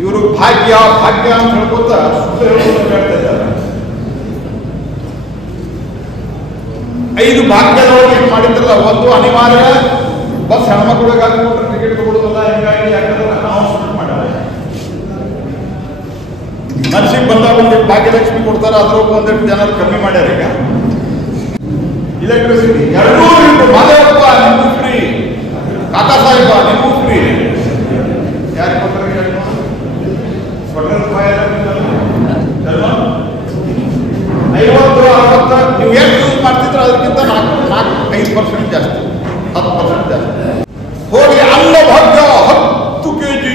ಇವರು ಭಾಗ್ಯ ಭಾಗ್ಯ ಅಂತ ಹೇಳ್ಕೊತ ಸುಳ್ಳು ಹೇಳೋದನ್ನು ಹೇಳ್ತಾ ಇದ್ದಾರೆ. 5 ಭಾಗ್ಯದೊಳಗೆ ಏನು ಮಾಡಿದ್ರಲ್ಲ, ಒಂದು ಅನಿವಾರ್ಯ ಬಸ್ ಹೆಣ್ಮಕ್ಳಿಗೆ ಹಾಕಿಬಿಟ್ರೆ ಟಿಕೆಟ್ ತಗೊಳ್ಳೋದಲ್ಲ, ಹಿಂಗಾಗಿ ಯಾಕಂದ್ರೆ ಅನೌನ್ಸ್ಮೆಂಟ್ ಮಾಡ್ಯಾರ. ನರ್ಸಿಂಗ್ ಬಂದಾಗ ಒಂದಿಟ್ಟು ಭಾಗ್ಯಲಕ್ಷ್ಮಿ ಕೊಡ್ತಾರೆ, ಅದ್ರೊಳಗೆ ಒಂದಿಟ್ಟು ಜನರು ಕಮ್ಮಿ ಮಾಡ್ಯಾರ. ಈಗ ಎಲೆಕ್ಟ್ರಿಸಿಟಿ 200 ಮಾದೇವಪ್ಪ ನಿಮಗೂ ಫ್ರೀ, ಕಾಕಾ ಸಾಹೇಬ ನಿಮಗೂ ಫ್ರೀ. ಯಾರಿಗೆ ಕೊಡ್ತಾರೆ? ಸ್ವೆಟರ್ 50-60 ನೀವು ಎಷ್ಟು ಯೂಸ್ ಮಾಡ್ತಿದ್ರೆ ಅದಕ್ಕಿಂತ 4-5% ಜಾಸ್ತಿ, 10% ಜಾಸ್ತಿ. ಹೋಗಿ ಅನ್ನಭಾಗ್ಯ 10 kg.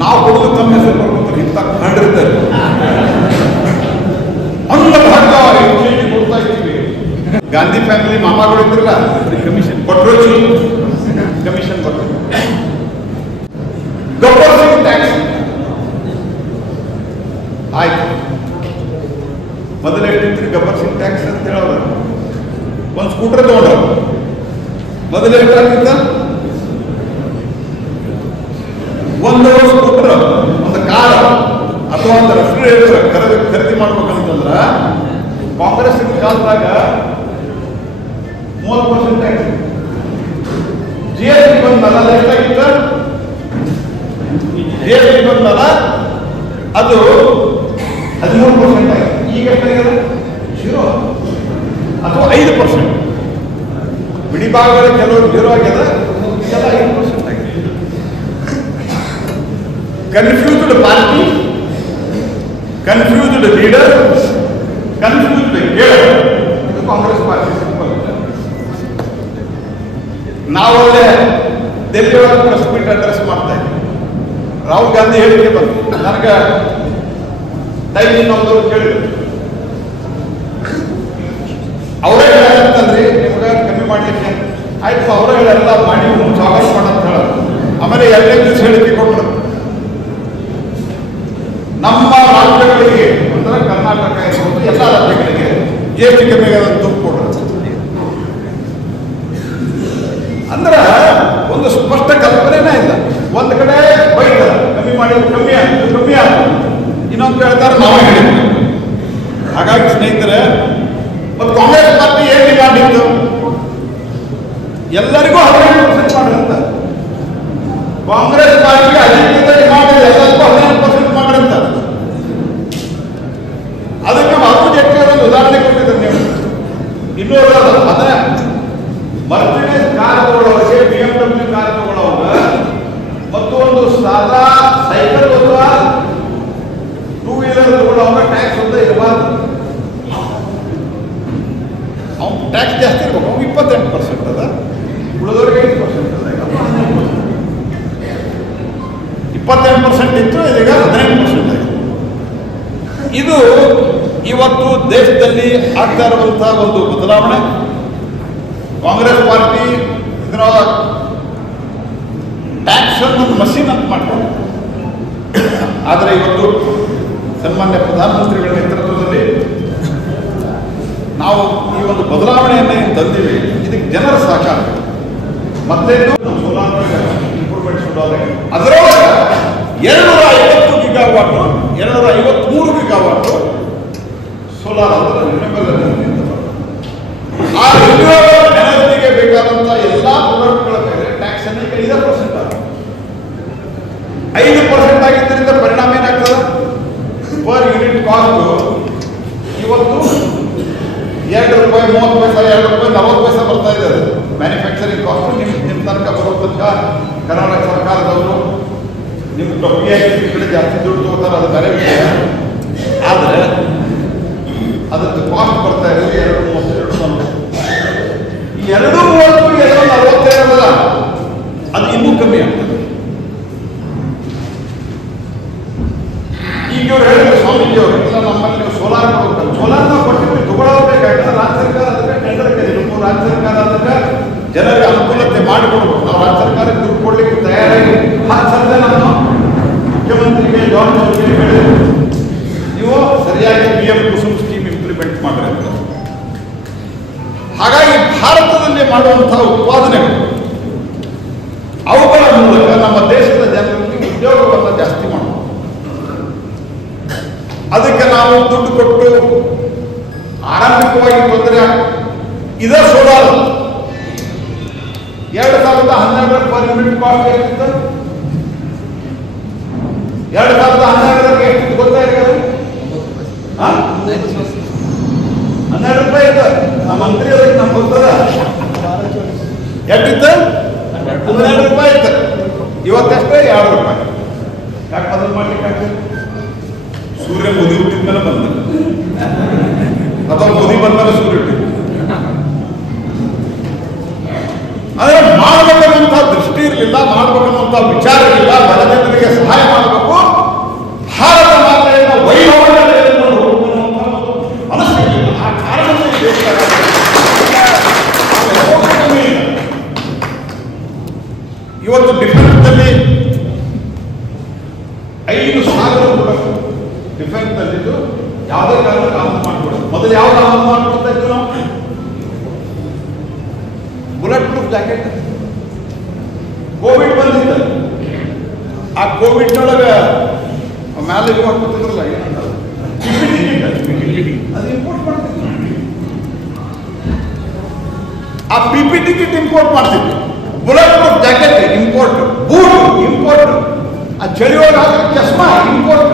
ನಾವು ಕೊಡೋದು ತಮ್ಮ ಹೆಸರು ಬರ್ಕೊತಾರೆ, ಇಂಥ ಕಂಡಿರ್ತಾರೆ. ಅನ್ನಭಾಗ್ಯ 5 kg ಕೊಡ್ತಾ ಇದ್ದೀವಿ. ಗಾಂಧಿ ಫ್ಯಾಮಿಲಿ ಮಾಮಾಗಳು ಇದ್ರಲ್ಲ, ಕಮಿಷನ್ ಕೊಟ್ಟರು, ಕಮಿಷನ್ ಕೊಟ್ಟರು. ಗಬ್ಬರ್ ಸಿಂಗ್ ಟ್ಯಾಕ್ಸ್ ಆಯ್ತು. ಮೊದಲು ಎಷ್ಟಿತ್ತು ಗಬ್ಬರ್ ಸಿಂಗ್ ಟ್ಯಾಕ್ಸ್ ಅಂತ ಹೇಳೋರು? ಒಂದು ಸ್ಕೂಟರ್ ತಗೊಂಡ್ರು. ಮೊದಲು ಎಷ್ಟಾಗಿತ್ತ? ಒಂದು ಸ್ಕೂಟರ್, ಒಂದು ಕಾರ್ ಅಥವಾ ಒಂದು ರೆಫ್ರಿಜರೇಟರ್ ಖರೀದಿ ಮಾಡ್ಬೇಕಂತಂದ್ರ ಕಾಂಗ್ರೆಸ್ ಕಾಲದಾಗ 30% ಟ್ಯಾಕ್ಸ್. GST ಬಂದಲ್ಲ, ಎಷ್ಟಾಗಿತ್ತು? GST ಬಂದಲ್ಲ, ಅದು 13% ಆಗಿದೆ. ಈಗ ಎಷ್ಟಾಗಿದೆ? 0 ಅಥವಾ 5%. ಬಿಡಿ ಭಾಗಗಳು ಕೆಲವರು 0 ಆಗ್ಯದ, ಎಲ್ಲ 5% ಆಗಿದೆ. Confused party, confused leader, confused ಕೇಳರ್. ಇದು ಕಾಂಗ್ರೆಸ್ ಪಾರ್ಟಿ. ನಾವಲ್ಲೇ ಡೆಲ್ಲಿ ಒಳಗೆ ಪ್ರೆಸ್ ಮೀಟ್ ಅಡ್ರೆಸ್ ಮಾಡ್ತಾ ಇದ್ದೀವಿ. ರಾಹುಲ್ ಗಾಂಧಿ ಹೇಳಿಕೆ ಬಂತು, ನನಗೆ ಟೈಮ್ ಇನ್ನೊಂದವ್ರು ಕೇಳಿದ್ರು. ಅವರೇ ಹೇಳಂತಂದ್ರಿ ನಿಮ್ಗೆ ಕಮ್ಮಿ ಮಾಡ್ಲಿಕ್ಕೆ. ಆಯ್ತು, ಅವರೇ ಹೇಳೆಲ್ಲ ಮಾಡಿ ಸ್ವಾಗತ ಮಾಡಂತ ಹೇಳೋದು. ಆಮೇಲೆ 2 ದಿವಸ ಹೇಳಿಕೆ ಕೊಟ್ಟರು. ನಮ್ಮ ರಾಜ್ಯಗಳಿಗೆ ಅಂದ್ರೆ ಕರ್ನಾಟಕ ಇರ್ಬೋದು, ಎಲ್ಲ ರಾಜ್ಯಗಳಿಗೆ GST ಕಮ್ಮಿ ಆಗೋದನ್ನು ತುಂಬ ಕೊಡ್ರಿ ಅಂದ್ರೆ ಒಂದು ಸ್ಪಷ್ಟ ಕಲ್ಪನೆನೇ ಇಲ್ಲ. ಒಂದು ಕಡೆ ಬೈತಾರೆ ಕಮ್ಮಿ ಮಾಡಿ, ಕಮ್ಮಿ ಆಯ್ತು, ಇನ್ನೊಂದು ಹೇಳ್ತಾರೆ ನಾವೇ ಹೇಳಿದ್ವಿ. ಹಾಗಾಗಿ ಸ್ನೇಹಿತರೆ, ಮತ್ತು ಕಾಂಗ್ರೆಸ್ ಪಾರ್ಟಿ ಏನು ಡಿಮಾಂಡ್ ಇತ್ತು? ಎಲ್ಲರಿಗೂ 15% ಮಾಡ್ರಂತ. ಕಾಂಗ್ರೆಸ್ ಪಾರ್ಟಿಗೆ ಅಧಿಕೃತ ಡಿಮಾಂಡ್ ಇದೆ, ಎಲ್ಲರಿಗೂ 15% ಮಾಡ್ರಂತ. ಅದಕ್ಕೆ ಮಾತು ಜೆಟ್ಲಿ ಒಂದು ಉದಾಹರಣೆ ಕೊಟ್ಟಿದ್ದಾರೆ. ನೀವು ಇನ್ನೂ ಅಂದ್ರೆ ಮರ್ಸಿಡೀಸ್ ಕಾರ್ ತಗೊಳ್ಳೋರಿಗೆ, BMW ಕಾರ್ ತಗೊಳ್ಳೋವಾಗ ಮತ್ತು ಒಂದು ಸಾದಾ ಸೈಕಲ್ ಅಥವಾ 2 ವೀಲರ್ ತಗೊಳ್ಳೋವಾಗ ಟ್ಯಾಕ್ಸ್ ಅಂತ ಇರಬಾರ್ದು. ಅವ್ನು ಟ್ಯಾಕ್ಸ್ ಜಾಸ್ತಿ ಇರ್ಬೇಕು. ಅವ್ನು 28% ಅದ, ಉಳಿದವ್ರಿಗೆ 8% ಅದ. 28% ಇತ್ತು, ಇದೀಗ 18% ಆಗಿದೆ. ಇದು ಇವತ್ತು ದೇಶದಲ್ಲಿ ಆಗ್ತಾ ಇರುವಂತಹ ಒಂದು ಬದಲಾವಣೆ. ಕಾಂಗ್ರೆಸ್ ಪಾರ್ಟಿ ಇದರ ಟ್ಯಾಕ್ಸ್ ಒಂದು ಮಷೀನ್ ಅಂತ ಮಾಡ್ತಾರೆ. ಆದರೆ ಇವತ್ತು ಸನ್ಮಾನ್ಯ ಪ್ರಧಾನಮಂತ್ರಿಗಳ ನೇತೃತ್ವದಲ್ಲಿ ನಾವು ಈ ಒಂದು ಬದಲಾವಣೆಯನ್ನೇ ತಂದಿವಿ. ಇದಕ್ಕೆ ಜನರ ಸಹಕಾರ. ಮೊದಲೇನು ಸೋಲಾರ್ ಇಂಪ್ರೂವ್ಮೆಂಟ್ಸ್ ಅದರೊಳಗೆ 250 ಗಿಗಾವಾಟು, 253 ಗಿಗಾವಾಟು ಸೋಲಾರ್ ಅಂದ್ರೆ ರಿನ್ಯೂವಬಲ್ ಎನರ್ಜಿ. ಆ ರಿನ್ಯೂವಬಲ್ ಎನರ್ಜಿಗೆ ಬೇಕಾದಂತಹ ಎಲ್ಲಾ ಪ್ರಾಡಕ್ಟ್ಗಳ ಮೇಲೆ ಟ್ಯಾಕ್ಸ್ ಅನ್ನು ಈಗ 5% ಆಗಿದೆ. 5% ಆಗಿದ್ದರಿಂದ ಪರಿಣಾಮ ಏನಾಗ್ತದೆ? ಪರ್ ಯೂನಿಟ್ ಕಾಸ್ಟ್ ಇವತ್ತು ₹2.30, ₹2.40 ಬರ್ತಾ ಇದೆ. ಮ್ಯಾನುಫ್ಯಾಕ್ಚರಿಂಗ್ ಕಾಸ್ಟ್ ನಿಮ್ಮ ತನಕ ಬರೋ ತನಕ ಕರ್ನಾಟಕ ಸರ್ಕಾರದವರು ನಿಮ್ಮ PIC ಕಡೆ ಜಾಸ್ತಿ ದುಡ್ಡು ತಗೋತಾರೆ, ಅದು ಬೇರೆ ವಿಷಯ. ಆದರೆ ಅದಕ್ಕೆ ಕಾಸ್ಟ್ ಬರ್ತಾ ಇರೋದು $2.30, ಈ $2.30 ಅದು ಇನ್ನೂ ಕಮ್ಮಿ ಆಗ್ತದೆ. ಈಗ ಇವ್ರು ಹೇಳಿದ್ರು ಸ್ವಾಮೀಜಿ ಅವರು, ಇಲ್ಲ ನಮ್ಮಲ್ಲಿ ನೀವು ಸೋಲಾರ್ ಕೊಡ್ಬೇಕು. ಸೋಲಾರ್ ನಾವು ಕೊಟ್ಟಿದ್ದು ತಗೊಳ್ಳಬೇಕಾದ್ರೆ ರಾಜ್ಯ ಸರ್ಕಾರ ಅದಕ್ಕೆ ಟೆಂಡರ್ ಕರೀಬೇಕು. ರಾಜ್ಯ ಸರ್ಕಾರ ಅದಕ್ಕೆ ಜನರಿಗೆ ಅನುಕೂಲತೆ ಮಾಡಿಕೊಡ್ಬೇಕು. ನಾವು ರಾಜ್ಯ ಸರ್ಕಾರಕ್ಕೆ ದುಡ್ಡು ಕೊಡ್ಲಿಕ್ಕೆ ತಯಾರಾಗಿ ಸದ್ಯ ನಾನು ಮುಖ್ಯಮಂತ್ರಿಗೆ, ಗವರ್ನರ್ಗೆ ಹೇಳಿದ್ರು, ನೀವು ಸರಿಯಾಗಿ PM ಕುಸುಮ್ ಸ್ಕೀಮ್ ಇಂಪ್ಲಿಮೆಂಟ್ ಬರುವಂತಹ ಉತ್ಪಾದನೆಗಳು ಅವುಗಳ ಮೂಲಕ ನಮ್ಮ ದೇಶದ ಜನರಿಗೆ ಉದ್ಯೋಗವನ್ನು ಜಾಸ್ತಿ ಮಾಡೋದು. ಅದಕ್ಕೆ ನಾವು ದುಡ್ಡು ಕೊಟ್ಟು ಆರಂಭಿಕವಾಗಿ ತೊಂದರೆ ಇದೇ ಸೋಲಾರ್ 2012 ಪರ್ ಯೂನಿಟ್ ಕಾಸ್ಟ್ ಎಷ್ಟಿತ್ತು? 2012 ಎಷ್ಟು ಗೊತ್ತಾಯಿತು? 12 ರೂಪಾಯಿ ಇತ್ತು. ನಮ್ಮ ಮಂತ್ರಿ ಅವ್ರಿಗೆ ನಮ್ಗೆ ಗೊತ್ತದ ಎಷ್ಟಿತ್ತು? 12 ರೂಪಾಯಿ ಇತ್ತು. ಇವತ್ತೆಷ್ಟೇ 2 ರೂಪಾಯಿ. ಯಾಕೆ ಬದಲು ಮಾಡ್ಲಿಕ್ಕೆ? ಸೂರ್ಯ ಮುದಿ ಹುಟ್ಟಿದ ಮೇಲೆ ಬಂದ ಅಥವಾ ಮುದಿ ಬಂದ ಮೇಲೆ ಸೂರ್ಯ ಹುಟ್ಟಿದ. ಆದರೆ ಮಾಡಬೇಕನ್ನುವಂಥ ದೃಷ್ಟಿ ಇರಲಿಲ್ಲ, ಮಾಡಬೇಕನ್ನುವಂಥ ವಿಚಾರ ಇರಲಿಲ್ಲ. ಬಡ ಜನರಿಗೆ ಸಹಾಯ ಮಾಡಬೇಕು, ಭಾರತ ಮಾತೆಯನ್ನು ವೈಭವವನ್ನು ತೆಗೆದುಕೊಂಡು ಹೋಗುವಂಥ ಮನಸ್ಸಿರಲಿಲ್ಲ. ಆ ಕಾರಣದಲ್ಲಿ ಇವತ್ತು ಡಿಫೆನ್ಸ್ನಲ್ಲಿ 5,000 ಕೊಡಬೇಕು. ಡಿಫೆನ್ಸ್ನಲ್ಲಿದ್ದು ಯಾವುದೇ ಕಾರಣಕ್ಕೆ ಆಮದು ಮಾಡಿಕೊಡೋದು. ಮೊದಲು ಯಾವ್ದು ಆಮದು ಮಾಡಿಕೊಡ್ತಾ ಇದ್ರು ನಾವು? Bullet proof jacket. ಕೋವಿಡ್ ಬಂದಿದ್ದ, ಆ ಕೋವಿಡ್ನೊಳಗೆ ಮೇಲೆ ಇದು ಮಾಡ್ಕೊತಿದ್ರಲ್ಲ, ಅದು ಇಂಪೋರ್ಟ್ ಮಾಡ್ತಿದ್ರು. ಆ PPT ಕಿಟ್ ಇಂಪೋರ್ಟ್ ಮಾಡ್ತಿದ್ರು. Bullet proof jacket import, boot import, ಆ ಚಳಿ ಒಳಗೆ ಹಾಕೋ ಚಸ್ಮಾ ಇಂಪೋರ್ಟ್.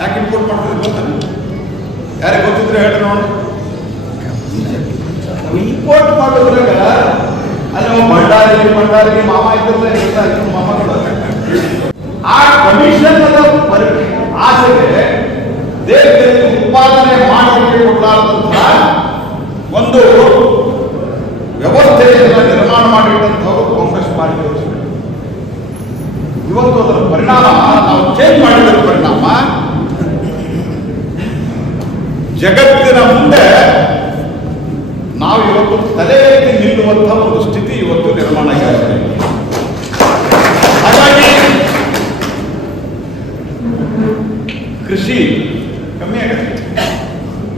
ಯಾಕೆ ಇಂಪೋರ್ಟ್ ಮಾಡ್ತಿದ್ರು ಗೊತ್ತಾ? ಯಾರಿಗೆ ಗೊತ್ತಿದ್ರೆ ಹೇಳಿ ನೋಡಿ. ಇಂಪೋರ್ಟ್ ಮಾಡೋದ್ರಾಗ ಅಲ್ಲಿ ಭಂಡಾರಿ ಮಾಮ ಇದ್ರಲ್ಲ, ಮಾಮಗಳು ಆ ಕಮಿಷನ್ ಆಸೆಗೆ ದೇಶದಲ್ಲಿ ಉತ್ಪಾದನೆ ಮಾಡಲಿಕ್ಕೆ ಕೊಡಲಾರದಂತಹ ಒಂದು ವ್ಯವಸ್ಥೆಯನ್ನು ನಿರ್ಮಾಣ ಮಾಡಿದಂಥವರು ಕಾಂಗ್ರೆಸ್ ಪಾರ್ಟಿಯವರು. ಇವತ್ತು ಅದರ ಪರಿಣಾಮ, ನಾವು ಚೇಂಜ್ ಮಾಡಿದ ಪರಿಣಾಮ ಜಗತ್ತಿನ ಮುಂದೆ ನಾವು ಇವತ್ತು ತಲೆ ಎತ್ತಿ ನಿಲ್ಲುವಂತಹ ಒಂದು ಸ್ಥಿತಿ ಇವತ್ತು ನಿರ್ಮಾಣ ಆಗಿದೆ. ಹಾಗಾಗಿ ಕೃಷಿ ಕಮ್ಮಿ ಆಗಿದೆ.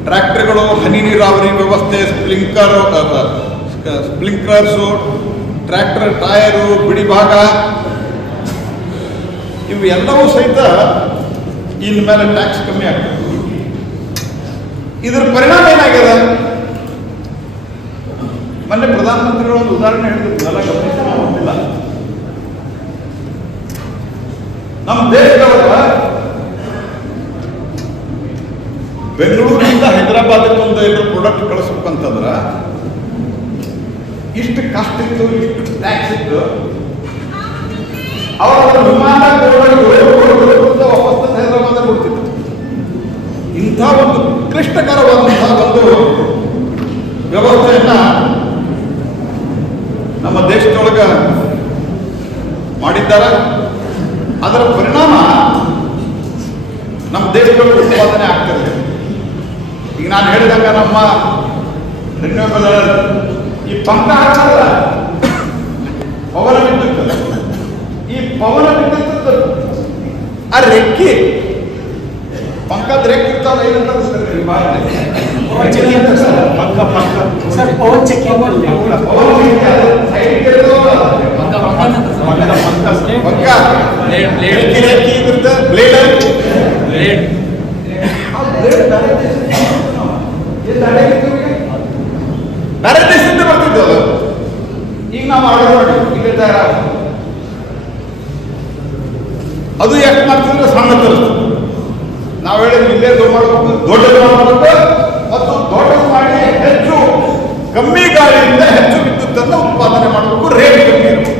ಟ್ರ್ಯಾಕ್ಟರ್ಗಳು, ಹನಿ ನೀರಾವರಿ ವ್ಯವಸ್ಥೆ, ಸ್ಪ್ರಿಂಕ್ಲರ್ಸು, ಟ್ರ್ಯಾಕ್ಟರ್ ಟೈರು, ಬಿಡಿ ಭಾಗ, ಇವು ಎಲ್ಲವೂ ಸಹಿತ ಇನ್ ಮೇಲೆ ಟ್ಯಾಕ್ಸ್ ಕಮ್ಮಿ ಆಗ್ತದೆ. ಇದರ ಪರಿಣಾಮ ಏನಾಗಿದೆ? ಮೊನ್ನೆ ಪ್ರಧಾನಮಂತ್ರಿಗಳು ಒಂದು ಉದಾಹರಣೆ ಹೇಳಿದ್ರು, ಎಲ್ಲ ಗಮನಿಸಿಲ್ಲ. ನಮ್ಮ ದೇಶದೊಳಗ ಬೆಂಗಳೂರಿನಿಂದ ಹೈದರಾಬಾದಕ್ಕೆ ಒಂದು ಏನಾದ್ರು ಪ್ರಾಡಕ್ಟ್ ಕಳಿಸ್ಬೇಕಂತಂದ್ರ ಇಷ್ಟು ಕಾಸ್ಟ್ ಇತ್ತು, ಇಷ್ಟು ಟ್ಯಾಕ್ಸ್ ಇತ್ತು. ಅವರ ವಿಮಾನ ವಾಪಸ್ ಹೈದರಾಬಾದ್ ಕೊಡ್ತಿತ್ತು. ಇಂಥ ಒಂದು ಕ್ಲಿಷ್ಟಕರವಾದಂತಹ ಒಂದು ವ್ಯವಸ್ಥೆಯನ್ನ ನಮ್ಮ ದೇಶದೊಳಗ ಮಾಡಿದ್ದಾರೆ. ಅದರ ಪರಿಣಾಮ ನಮ್ಮ ದೇಶದೊಳಗೆ ಉತ್ಪಾದನೆ ಆಗ್ತದೆ. ಈಗ ನಾನು ಹೇಳಿದಾಗ ನಮ್ಮ ರಿನ್ಯೂವಬಲ್ ಈ ಪಂಕ ಹಾಕಲ್ಲ, ಪವನ ವಿದ್ಯುತ್, ಈ ಪವನ ವಿದ್ಯುತ್ ಆ ರೆಕ್ಕೆ, ಪಂಕದ ರೆಕ್ಕೆ ಇರ್ತಾವಲ್ಲ, ಏನಂತ ಬೇರೆ ದೇಶದಿಂದ ಬರ್ತಿದ್ದು ಅದು. ಈಗ ನಾವು ಆರ್ಡರ್ ಮಾಡಿ ಈಗ ತಯಾರ ಅದು ಯಾಕೆ ಮಾಡ್ತಿದ್ರೆ ಸಣ್ಣ ತರಿಸ್ತು. ನಾವು ಹೇಳಿದ್ರೆ ಇಲ್ಲೇ ಮಾಡಬೇಕು, ದೊಡ್ಡದು ಮಾಡಬೇಕು, ಮತ್ತು ದೊಡ್ಡದು ಮಾಡಿ ಹೆಚ್ಚು ಕಮ್ಮಿ ಗಾಳಿಯಿಂದ ಹೆಚ್ಚು ವಿದ್ಯುತ್ತನ್ನು ಉತ್ಪಾದನೆ ಮಾಡಬೇಕು, ರೇಟ್ ಕಮ್ಮಿ ಇರಬೇಕು.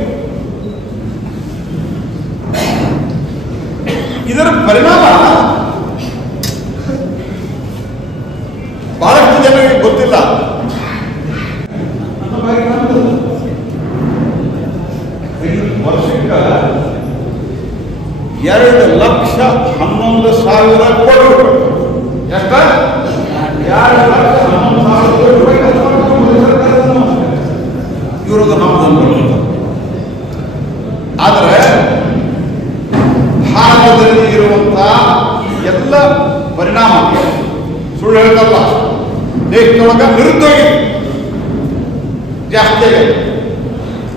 ಇದರ ಪರಿಣಾಮ ಬಹಳಷ್ಟು ಜನರಿಗೆ ಗೊತ್ತಿಲ್ಲ. ವರ್ಷಕ್ಕೆ 2,11,000 ಕೋಟಿ ರೂಪಾಯಿ. ಎಷ್ಟ? 2,11,000 ಕೋಟಿ ರೂಪಾಯಿ ಇವ್ರದ್ದು ನಮ್ದು. ಆದರೆ ಭಾರತದಲ್ಲಿ ಇರುವಂತಹ ಎಲ್ಲ ಪರಿಣಾಮ ಸುಳ್ಳು ಹೇಳಲ್ಲ. ದೇಶದೊಳಗ ನಿರುದ್ಯೋಗಿ ಜಾಸ್ತಿ ಆಗಿದೆ.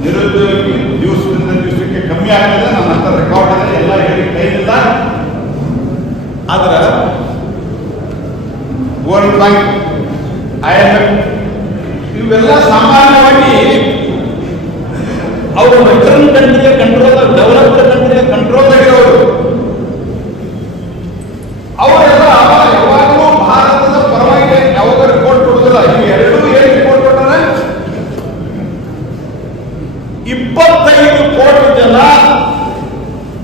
ನಿರುದ್ಯೋಗಿ ದಿವಸದಿಂದ ದಿವಸಕ್ಕೆ ಕಮ್ಮಿ ಆಗಿದೆ. ನನ್ನ ಹತ್ರ ರೆಕಾರ್ಡ್ ಇದೆ, ಎಲ್ಲ ಹೇಳಿ ಕೈಲಿಲ್ಲ. ಆದ್ರೆ ವರ್ಲ್ಡ್ ಬ್ಯಾಂಕ್, IMF ಇವೆಲ್ಲ ಸಾಮಾನ್ಯವಾಗಿ ಅವರು ವೆಸ್ಟರ್ನ್ ಕಂಟ್ರಿಯ ಕಂಟ್ರೋಲ್, ಡೆವಲಪ್ಡ್ ಕಂಟ್ರಿಯ ಕಂಟ್ರೋಲ್ ಆಗಿರೋರು. ಅವರೆಲ್ಲ ಯಾವಾಗಲೂ ಭಾರತದ ಪರವಾಗಿ ಯಾವಾಗ ರಿಪೋರ್ಟ್ ಕೊಡುದಿಲ್ಲ. ಇವು ಎರಡೂ ಏನು ರಿಪೋರ್ಟ್ ಕೊಟ್ಟಾರೆ? 25 ಕೋಟಿ ಜನ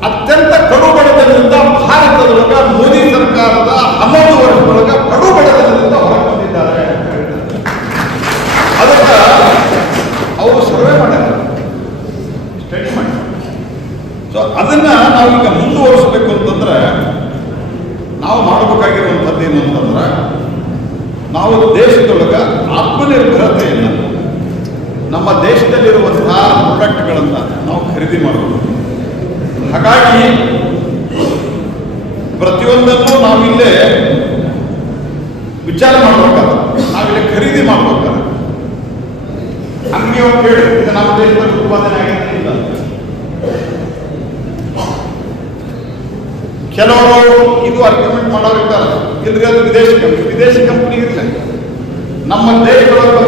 ಅತ್ಯಂತ ಕಡು ಬಡತನದಿಂದ ಭಾರತದೊಳಗ ಮೋದಿ ಸರ್ಕಾರದ 11 ವರ್ಷದೊಳಗ ಕಡು ಬಡತನದಿಂದ ಹೊರಗೆ ಬಂದಿದ್ದಾರೆ. ಅದಕ್ಕೆ ಅವರು ಸರ್ವೆ ಮಾಡ್ಯಾರ, ಸ್ಟಡಿ ಮಾಡಿ. ಸೊ ಅದನ್ನ ನಾವೀಗ ಮುಂದುವರಿಸಬೇಕು ಅಂತಂದ್ರೆ ನಾವು ಮಾಡಬೇಕಾಗಿರುವಂಥದ್ದು ಏನು ಅಂತಂದ್ರೆ, ನಾವು ದೇಶದೊಳಗ ಆತ್ಮನಿರ್ಭರತೆಯನ್ನು, ನಮ್ಮ ದೇಶದಲ್ಲಿರುವಂತಹ ಪ್ರಾಡಕ್ಟ್ಗಳನ್ನು ನಾವು ಖರೀದಿ ಮಾಡಬೇಕು. ಹಾಗಾಗಿ ಪ್ರತಿಯೊಂದನ್ನು ನಾವಿಲ್ಲೇ ವಿಚಾರ ಮಾಡಬೇಕಾದ್ರೆ, ನಾವಿಲ್ಲೇ ಖರೀದಿ ಮಾಡಬೇಕಾದ್ರೆ ಅಂಗಡಿಯವ್ರು ಕೇಳಿ ಇದು ನಮ್ಮ ದೇಶದಲ್ಲಿ ಉತ್ಪಾದನೆ ಆಗಿದೆ ಇಲ್ಲ. ಕೆಲವರು ಇದು ಆರ್ಗ್ಯುಮೆಂಟ್ ಮಾಡೋರಿದ್ದಾರೆ, ಇಲ್ರಿ ಅದು ವಿದೇಶಿ ಕಂಪನಿ ಇರಲಿ. ನಮ್ಮ ದೇಶದೊಳಗೆ